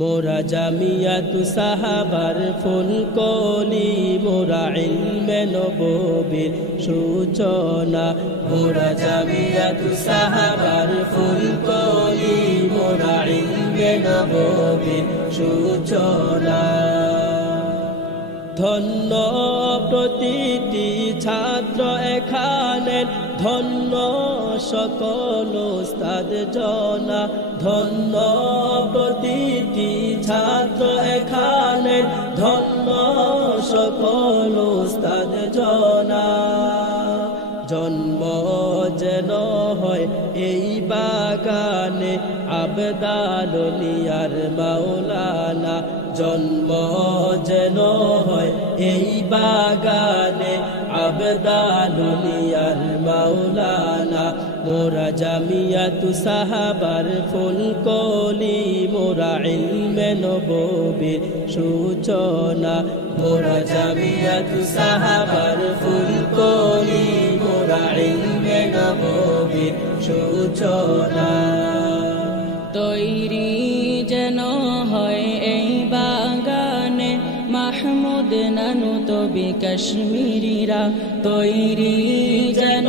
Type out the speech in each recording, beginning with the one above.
মোরা জামিয়াতু সাহাবার ফুলকলি, মোরা ইলমে নববীর সূচনা। মোরা জামিয়াতু সাহাবার ফুলকলি, মোরা ইলমে নববীর সূচনা। ধন্য প্রতিটি ছাত্র এখানে, ধন্য সকল উস্তাদ জনা। ধন্য প্রতিটি ছাত্র এখানে, ধন্য সকল উস্তাদ জনা। জন্ম যেন হয় এই বাগানে, আবদালুনিয়ার মাওলানা। জন্ম যেন হয় এই বাগানে, আবদালুনিয়ার মাওলানা। মোরা জামিয়াতু সাহাবার ফুলকলি, মোরা ইলমে নববীর সূচনা। মোরা জামিয়াতু সাহাবার ফুলকলি, মোরা ইলমে নববীর সূচনা। তৈরি যেন হয় এই বাগানে, মাহমুদ নানু তবি কাশ্মীরিরা। তৈরি যেন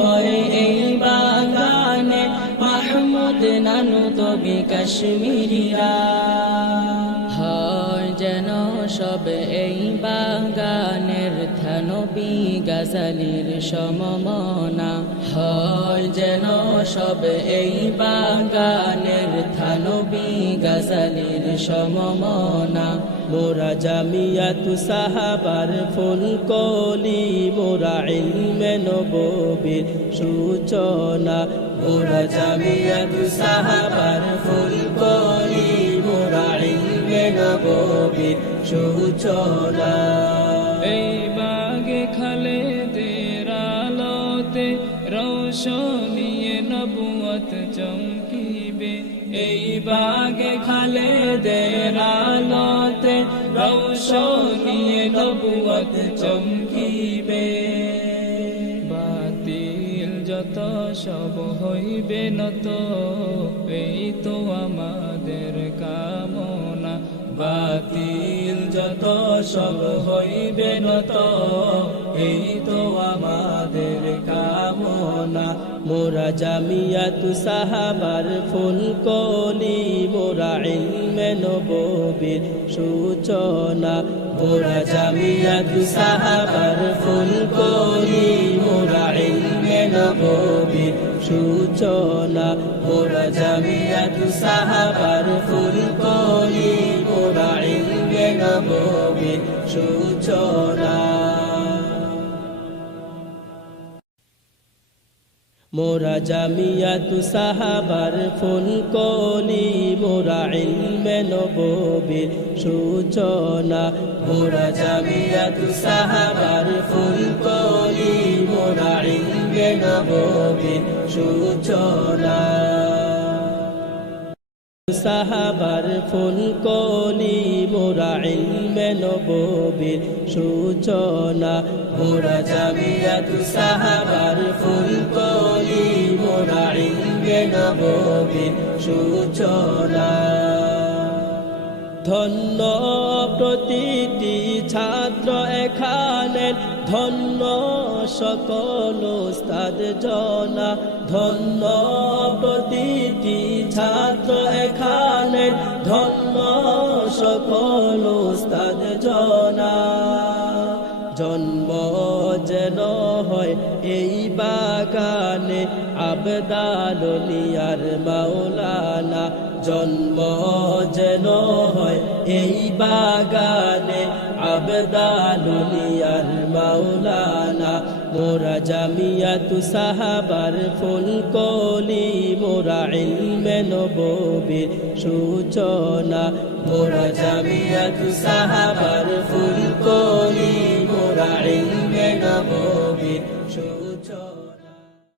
হয় এই বাগানে, মাহমুদ নানু তবি কাশ্মীরিরা। হয় যেন সব এই বাগানের থানবী গাজালির সমমনা। হয় যেন সব এই বাগানের থানবী গাজালির সমমনা। মোরা জামিয়াতু সাহাবার ফুলকলি, মোরা ইলমে নববীর সূচনা। মোরা জামিয়াতু সাহাবার ফুলকলি, মোরা ইলমে নববীর সূচনা। এই বাগে খালেদের আলোতে রৌশনিয়ে নবুয়ত চমকিবে। এই বাগে খালেদের আলোতে রৌশনিয়ে নবুয়ত চমকিবে। বাতিল যত সব হইবে নত, এই তো আমাদের কামনা। বাতিল যত সব হইবে নত, এই তো আমাদের কামনা। মোরা জামিয়াতু সাহাবার ফুলকলি, মোরা ইলমে নববীর সূচনা। মোরা জামিয়াতু সাহাবার ফুলকলি, মোরা ইলমে নববীর সূচনা। মোরা জামিয়াতু সাহাবার ফুলকলি, মোরা ইলমে নববীর সূচনা। মোরা জামিয়াতু সাহাবার ফুলকলি, মোরা ইলমে নববীর সূচনা। মোরা জামিয়াতু সাহাবার ফুলকলি, মোরা ইলমে নববীর সূচনা। সাহাবার ফুলকলি, মোরা ইলমে নববীর সূচনা। মোরা জামিয়াতু সাহাবার ফুলকলি, মোরা ইলমে নববীর সূচনা। ধন্য প্রতিটি ছাত্র এখানে, ধন্য সকল উস্তাদ জনা। ধন্য প্রতিটি ছাত্র এখানে, ধন্য সকল উস্তাদ জনা। জন্ম যেন হয় এই বাগানে, আবদালুনিয়ার মাওলানা। জন্ম যেন হয় এই বাগানে, আবদালুনিয়ার মাওলানা। মোরা জামিয়াতু সাহাবার ফুলকলি, মোরা ইলমে নববীর সূচনা। মোরা জামিয়াতু সাহাবার ফুলকলি, মোরা ইলমে নববীর